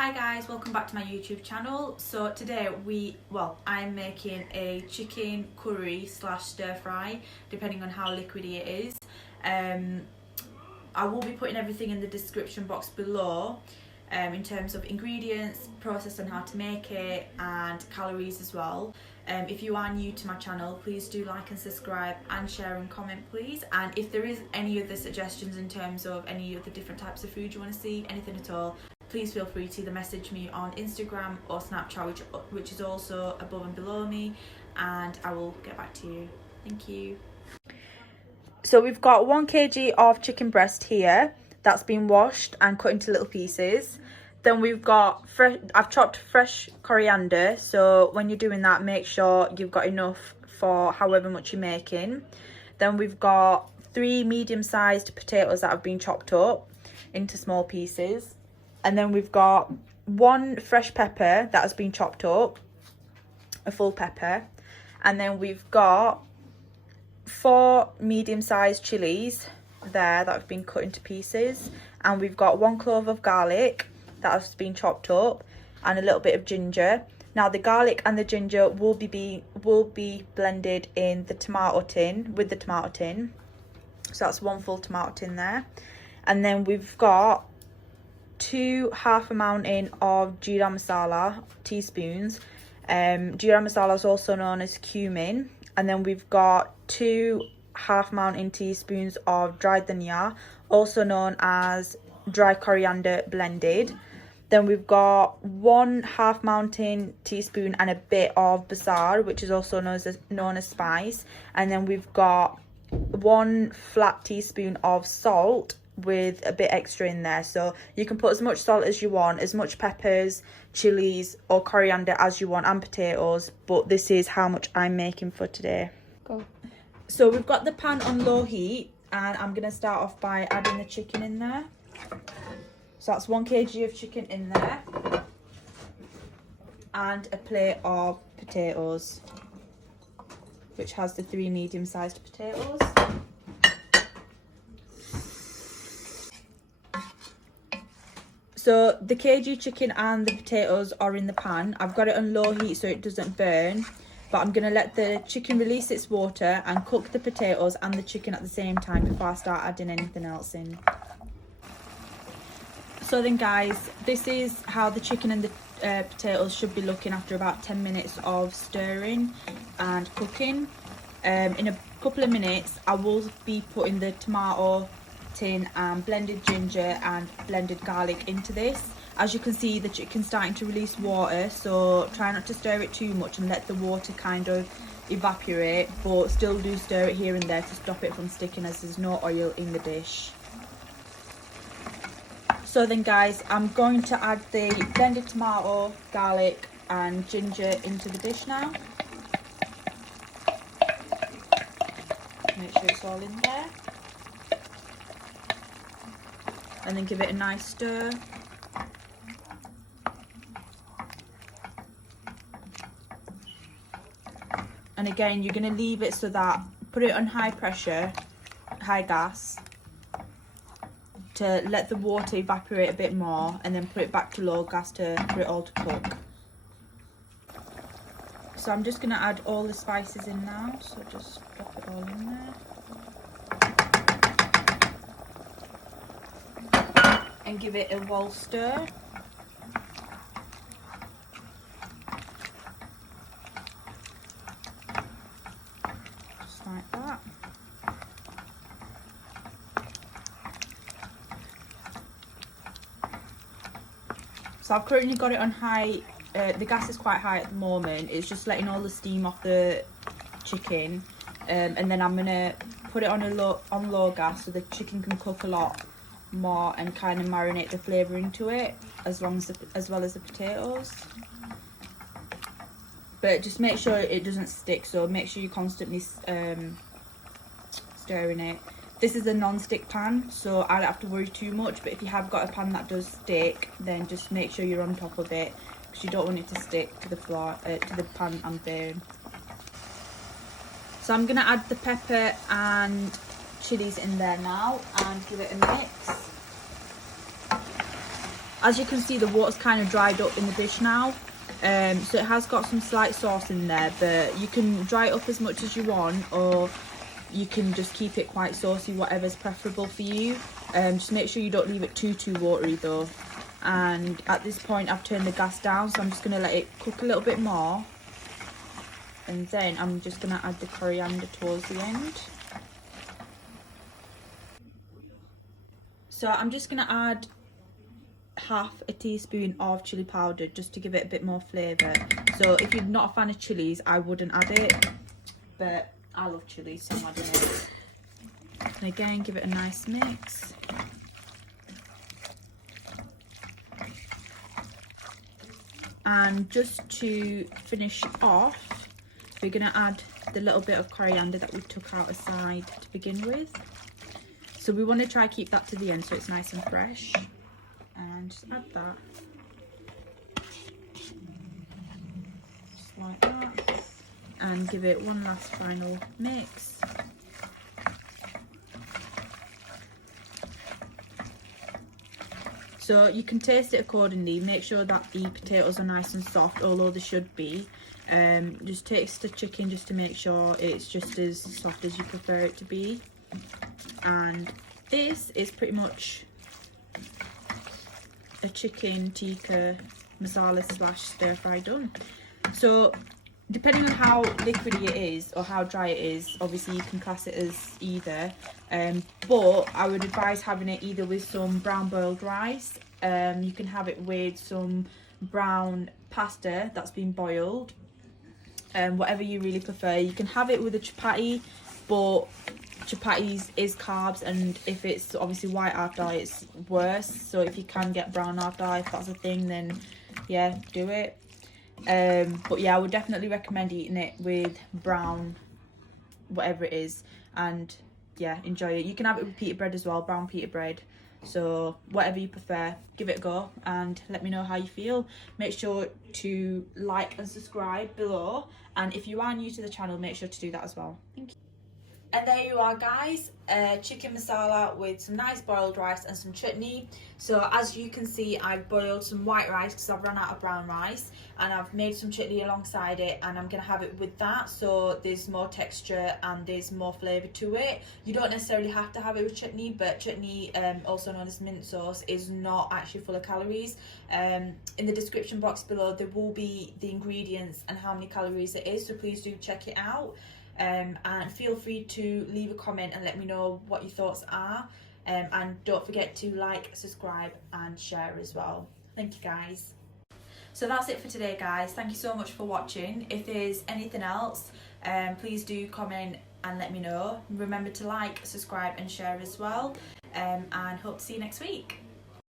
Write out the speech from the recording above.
Hi guys, welcome back to my YouTube channel. So today I'm making a chicken curry slash stir fry, depending on how liquidy it is. I will be putting everything in the description box below in terms of ingredients, process on how to make it, and calories as well. If you are new to my channel, please do like and subscribe and share and comment please. And if there is any other suggestions in terms of any of the different types of food you want to see, anything at all, please feel free to either message me on Instagram or Snapchat, which is also above and below me, and I will get back to you. Thank you. So we've got 1 kg of chicken breast here that's been washed and cut into little pieces. Then we've got I've chopped fresh coriander, so when you're doing that, make sure you've got enough for however much you're making. Then we've got 3 medium-sized potatoes that have been chopped up into small pieces. And then we've got 1 fresh pepper that has been chopped up, a full pepper. And then we've got 4 medium-sized chillies there that have been cut into pieces. And we've got 1 clove of garlic that has been chopped up, and a little bit of ginger. Now the garlic and the ginger will be blended in the tomato tin, with the tomato tin. So that's 1 full tomato tin there. And then we've got 2 half a mountain of jeera masala, teaspoons. Jeera masala is also known as cumin. And then we've got 2 half mountain teaspoons of dried danya, also known as dry coriander blended. Then we've got 1 half mountain teaspoon and a bit of Basaar, which is also known as spice. And then we've got 1 flat teaspoon of salt with a bit extra in there. So you can put as much salt as you want, as much peppers, chilies or coriander as you want, and potatoes, but this is how much I'm making for today. Go. So we've got the pan on low heat, and I'm going to start off by adding the chicken in there. So that's 1 kg of chicken in there, and a plate of potatoes, which has the 3 medium-sized potatoes. So the kg chicken and the potatoes are in the pan. I've got it on low heat so it doesn't burn, but I'm going to let the chicken release its water and cook the potatoes and the chicken at the same time before I start adding anything else in. So then guys, this is how the chicken and the potatoes should be looking after about 10 minutes of stirring and cooking. In a couple of minutes I will be putting the tomato tin and blended ginger and blended garlic into this. As you can see, the chicken's starting to release water, so try not to stir it too much and let the water kind of evaporate, but still do stir it here and there to stop it from sticking, as there's no oil in the dish. So then guys, I'm going to add the blended tomato, garlic and ginger into the dish now. Make sure it's all in there. And then give it a nice stir. And again, you're going to leave it so that, put it on high pressure, high gas, to let the water evaporate a bit more, and then put it back to low gas for it all to cook. So I'm just going to add all the spices in now, so just drop it all in there. And give it a well stir. Just like that. So I've currently got it on high, the gas is quite high at the moment. It's just letting all the steam off the chicken, and then I'm going to put it on low gas so the chicken can cook a lot more and kind of marinate the flavour into it, as well as the potatoes. But just make sure it doesn't stick, so make sure you're constantly stirring it. This is a non-stick pan, so I don't have to worry too much, but if you have got a pan that does stick, then just make sure you're on top of it, because you don't want it to stick to the floor, to the pan and burn. So I'm going to add the pepper and chillies in there now and give it a mix. As you can see, the water's kind of dried up in the dish now. So it has got some slight sauce in there, but you can dry it up as much as you want, or you can just keep it quite saucy, whatever's preferable for you. Just make sure you don't leave it too watery though. And at this point I've turned the gas down, so I'm just going to let it cook a little bit more, and then I'm just going to add the coriander towards the end. So I'm just going to add half a teaspoon of chili powder just to give it a bit more flavour. So if you're not a fan of chillies, I wouldn't add it, but I love chillies, so I'm adding it. And again, give it a nice mix. And just to finish off, we're going to add the little bit of coriander that we took out aside to begin with. So we want to try keep that to the end so it's nice and fresh. And just add that. Just like that. And give it one last final mix. So you can taste it accordingly. Make sure that the potatoes are nice and soft, although they should be. Just taste the chicken just to make sure it's just as soft as you prefer it to be. And this is pretty much a chicken tikka masala slash stir fry done. So depending on how liquidy it is or how dry it is, obviously you can class it as either, but I would advise having it either with some brown boiled rice. You can have it with some brown pasta that's been boiled, whatever you really prefer. You can have it with a chapati, but chapatis is carbs, and if it's obviously white after, it's worse. So if you can get brown after, if that's a thing, then yeah, do it. But yeah, I would definitely recommend eating it with brown whatever it is, and yeah, enjoy it. You can have it with pita bread as well, brown pita bread. So whatever you prefer, give it a go and let me know how you feel. Make sure to like and subscribe below, and if you are new to the channel, make sure to do that as well. Thank you. And there you are, guys, chicken masala with some nice boiled rice and some chutney. So as you can see, I've boiled some white rice because I've run out of brown rice, and I've made some chutney alongside it, and I'm going to have it with that, so there's more texture and there's more flavour to it. You don't necessarily have to have it with chutney, but chutney, also known as mint sauce, is not actually full of calories. In the description box below there will be the ingredients and how many calories it is, so please do check it out. And feel free to leave a comment and let me know what your thoughts are, and don't forget to like, subscribe and share as well. Thank you, guys. So that's it for today, guys. Thank you so much for watching. If there's anything else, please do comment and let me know. Remember to like, subscribe and share as well, and hope to see you next week.